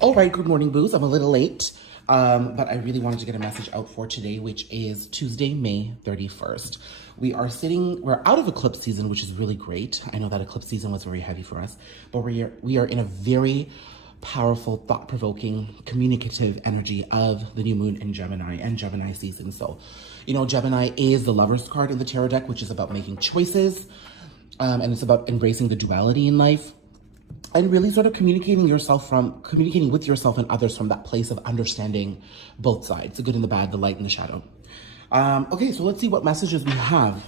All right, good morning, Booze. I'm a little late, but I really wanted to get a message out for today, which is Tuesday, May 31st. We're out of eclipse season, which is really great. I know that eclipse season was very heavy for us, but we are in a very powerful, thought-provoking, communicative energy of the new moon in Gemini and Gemini season. So, Gemini is the Lover's card in the tarot deck, which is about making choices, and it's about embracing the duality in life. And really sort of communicating with yourself and others from that place of understanding both sides, the good and the bad, the light and the shadow. Okay, so let's see what messages we have.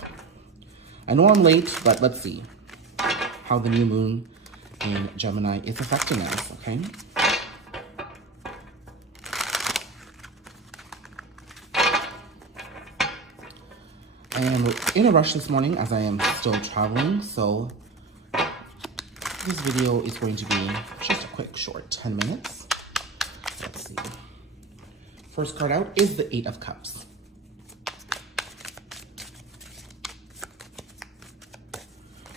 I know I'm late, but let's see how the new moon in Gemini is affecting us, okay? And we're in a rush this morning as I am still traveling, so this video is going to be just a quick, short 10 minutes. Let's see. First card out is the Eight of Cups.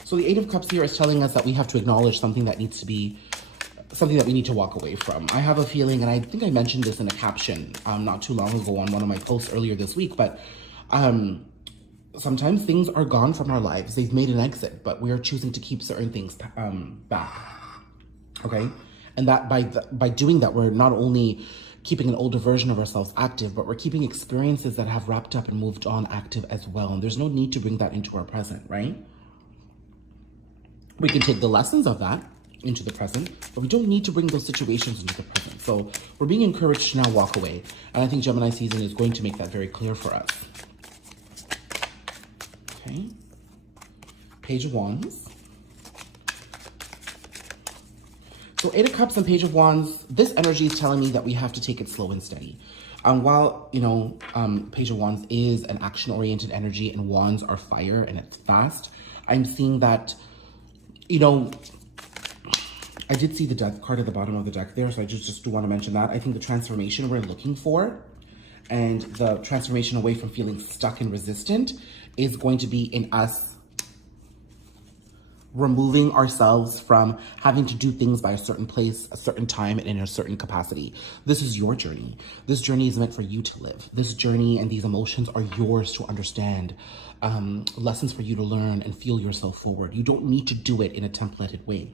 So the Eight of Cups here is telling us that we have to acknowledge something that we need to walk away from. I have a feeling, and I think I mentioned this in a caption not too long ago on one of my posts earlier this week, but sometimes things are gone from our lives. They've made an exit, but we are choosing to keep certain things back, okay? And that by doing that, we're not only keeping an older version of ourselves active, but we're keeping experiences that have wrapped up and moved on active as well. And there's no need to bring that into our present, right? We can take the lessons of that into the present, but we don't need to bring those situations into the present. So we're being encouraged to now walk away. And I think Gemini season is going to make that very clear for us. Okay, Page of Wands. So Eight of Cups and Page of Wands, this energy is telling me that we have to take it slow and steady. While, Page of Wands is an action-oriented energy and Wands are fire and it's fast, I'm seeing that, I did see the Death card at the bottom of the deck there, so I just do want to mention that. I think the transformation we're looking for and the transformation away from feeling stuck and resistant is going to be in us removing ourselves from having to do things by a certain place, a certain time, and in a certain capacity. This is your journey. This journey is meant for you to live. This journey and these emotions are yours to understand, lessons for you to learn and feel yourself forward. You don't need to do it in a templated way,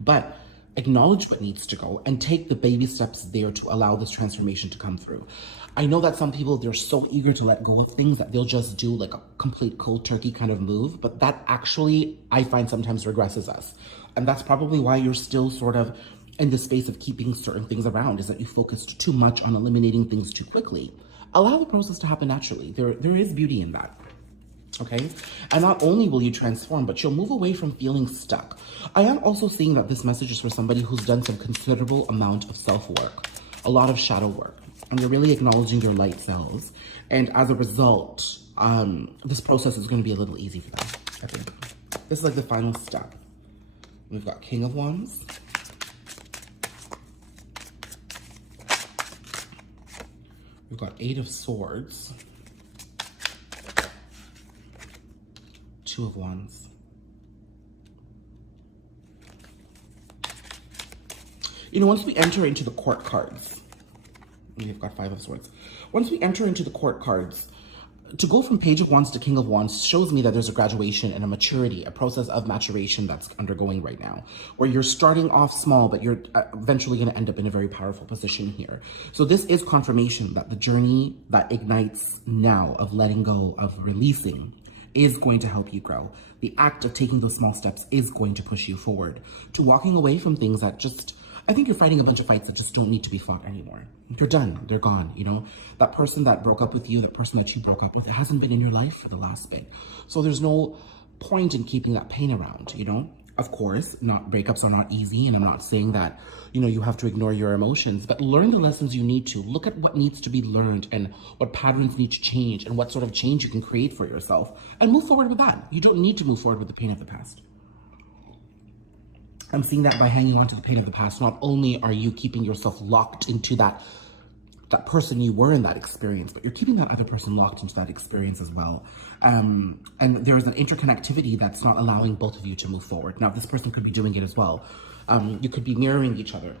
but acknowledge what needs to go and take the baby steps there to allow this transformation to come through. I know that some people, they're so eager to let go of things that they'll just do like a complete cold turkey kind of move, but that actually, I find sometimes regresses us. And that's probably why you're still sort of in the space of keeping certain things around, is that you focused too much on eliminating things too quickly. Allow the process to happen naturally. There is beauty in that. Okay, and not only will you transform, but you'll move away from feeling stuck. I am also seeing that this message is for somebody who's done some considerable amount of self-work, a lot of shadow work, and you're really acknowledging your light selves. And as a result, this process is going to be a little easy for them, I think. This is like the final step. We've got King of Wands. We've got Eight of Swords. Two of Wands. Once we enter into the court cards, we've got Five of Swords. Once we enter into the court cards, to go from Page of Wands to King of Wands shows me that there's a graduation and a maturity, a process of maturation that's undergoing right now, where you're starting off small, but you're eventually going to end up in a very powerful position here. So this is confirmation that the journey that ignites now of letting go, of releasing, is going to help you grow. The act of taking those small steps is going to push you forward to walking away from things that I think you're fighting a bunch of fights that just don't need to be fought anymore. They're done, they're gone, That person that broke up with you, the person that you broke up with, it hasn't been in your life for the last bit. So there's no point in keeping that pain around, Of course, breakups are not easy, and I'm not saying that, you have to ignore your emotions, but learn the lessons you need to. Look at what needs to be learned and what patterns need to change and what sort of change you can create for yourself, and move forward with that. You don't need to move forward with the pain of the past. I'm seeing that by hanging on to the pain of the past, not only are you keeping yourself locked into that person you were in that experience, but you're keeping that other person locked into that experience as well. And there is an interconnectivity that's not allowing both of you to move forward. Now, this person could be doing it as well. You could be mirroring each other.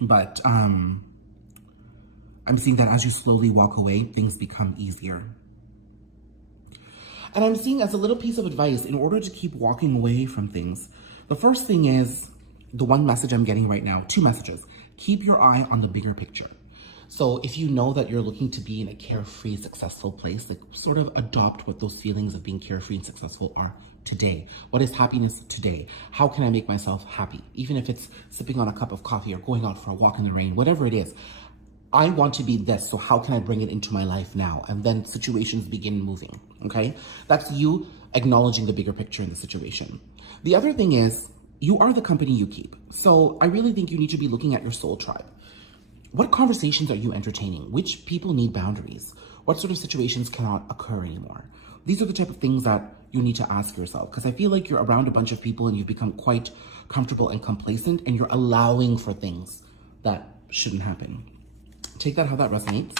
But I'm seeing that as you slowly walk away, things become easier. And I'm seeing, as a little piece of advice, in order to keep walking away from things, the first thing is, the one message I'm getting right now, two messages. Keep your eye on the bigger picture. So if you know that you're looking to be in a carefree, successful place, like sort of adopt what those feelings of being carefree and successful are today. What is happiness today? How can I make myself happy? Even if it's sipping on a cup of coffee or going out for a walk in the rain, whatever it is. I want to be this, so how can I bring it into my life now? And then situations begin moving, okay? That's you acknowledging the bigger picture in the situation. The other thing is, you are the company you keep. So I really think you need to be looking at your soul tribe. What conversations are you entertaining? Which people need boundaries? What sort of situations cannot occur anymore? These are the type of things that you need to ask yourself, because I feel like you're around a bunch of people and you've become quite comfortable and complacent, and you're allowing for things that shouldn't happen. Take that how that resonates.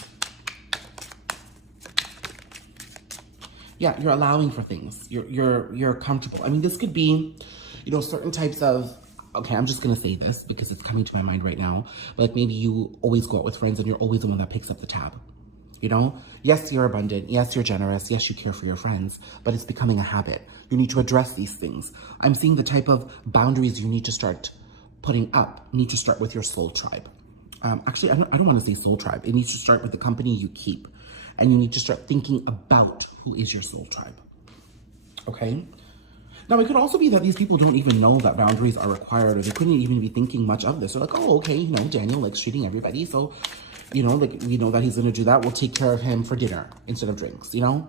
Yeah, you're allowing for things. You're comfortable. I mean, this could be, you know, certain types of, okay, I'm just gonna say this because it's coming to my mind right now. But like, maybe you always go out with friends and you're always the one that picks up the tab. You know, yes, you're abundant. Yes, you're generous. Yes, you care for your friends, but it's becoming a habit. You need to address these things. I'm seeing the type of boundaries you need to start putting up. Need to start with your soul tribe. Actually, I don't want to say soul tribe. It needs to start with the company you keep. And you need to start thinking about who is your soul tribe. Okay? Now, it could also be that these people don't even know that boundaries are required, or they couldn't even be thinking much of this. They're like, oh, okay, you know, Daniel likes treating everybody. So, you know, like, we know that he's going to do that. We'll take care of him for dinner instead of drinks, you know?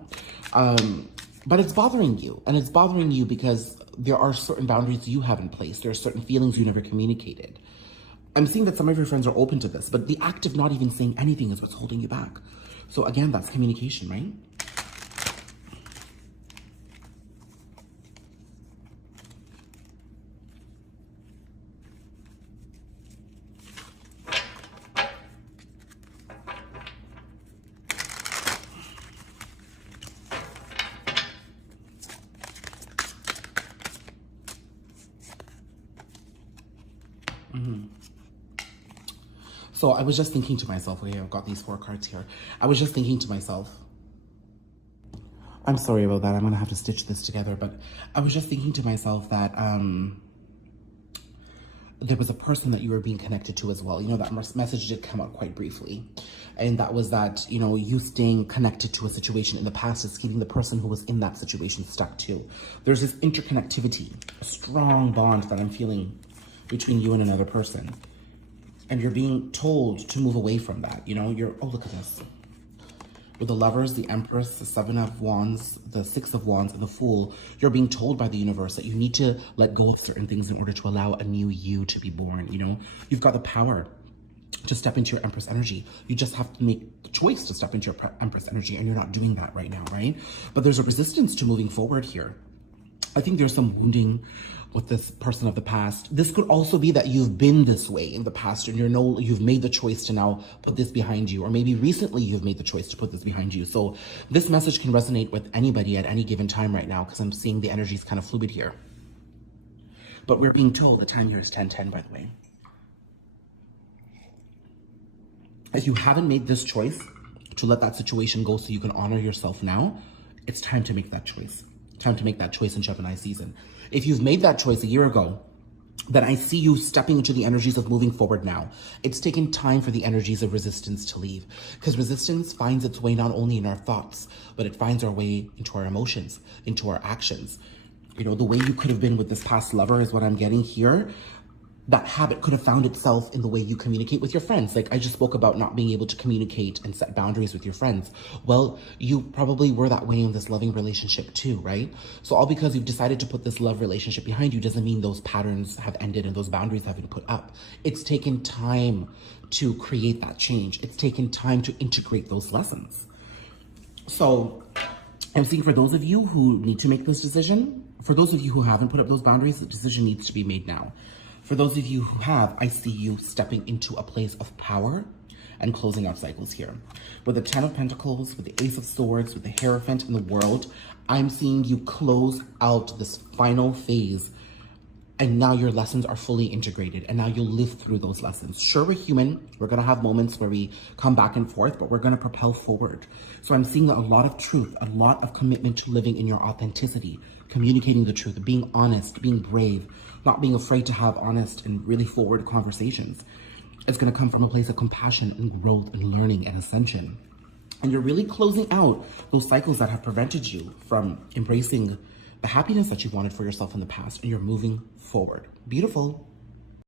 But it's bothering you. And it's bothering you because there are certain boundaries you have in place. There are certain feelings you never communicated. I'm seeing that some of your friends are open to this, but the act of not even saying anything is what's holding you back. So again, that's communication, right? So I was just thinking to myself, okay, I've got these 4 cards here. I was just thinking to myself, I'm sorry about that. I'm going to have to stitch this together. But I was just thinking to myself that there was a person that you were being connected to as well. You know, that message did come out quite briefly. And that was that, you know, you staying connected to a situation in the past is keeping the person who was in that situation stuck too. There's this interconnectivity, a strong bond that I'm feeling between you and another person. And you're being told to move away from that. You know, oh, look at this. With the Lovers, the Empress, the 7 of Wands, the 6 of Wands, and the Fool, you're being told by the universe that you need to let go of certain things in order to allow a new you to be born, you know? You've got the power to step into your Empress energy. You just have to make the choice to step into your Empress energy, and you're not doing that right now, right? But there's a resistance to moving forward here. I think there's some wounding with this person of the past. This could also be that you've been this way in the past and you've made the choice to now put this behind you, or maybe recently you've made the choice to put this behind you. So this message can resonate with anybody at any given time right now, because I'm seeing the energy is kind of fluid here. But we're being told the time here is 10:10, by the way. If you haven't made this choice to let that situation go so you can honor yourself now, it's time to make that choice. Time to make that choice in Gemini season. If you've made that choice a year ago, then I see you stepping into the energies of moving forward now. It's taken time for the energies of resistance to leave, because resistance finds its way not only in our thoughts, but it finds our way into our emotions, into our actions. You know, the way you could have been with this past lover is what I'm getting here. That habit could have found itself in the way you communicate with your friends. Like I just spoke about not being able to communicate and set boundaries with your friends. Well, you probably were that way in this loving relationship too, right? So all because you've decided to put this love relationship behind you doesn't mean those patterns have ended and those boundaries have been put up. It's taken time to create that change. It's taken time to integrate those lessons. So I'm seeing for those of you who need to make this decision, for those of you who haven't put up those boundaries, the decision needs to be made now. For those of you who have, I see you stepping into a place of power and closing out cycles here. With the 10 of Pentacles, with the Ace of Swords, with the Hierophant in the World, I'm seeing you close out this final phase And now your lessons are fully integrated, and now you'll live through those lessons. Sure, we're human. We're going to have moments where we come back and forth, but we're going to propel forward. So I'm seeing a lot of truth, a lot of commitment to living in your authenticity, communicating the truth, being honest, being brave, not being afraid to have honest and really forward conversations. It's going to come from a place of compassion and growth and learning and ascension. And you're really closing out those cycles that have prevented you from embracing the happiness that you wanted for yourself in the past, and you're moving forward. Beautiful.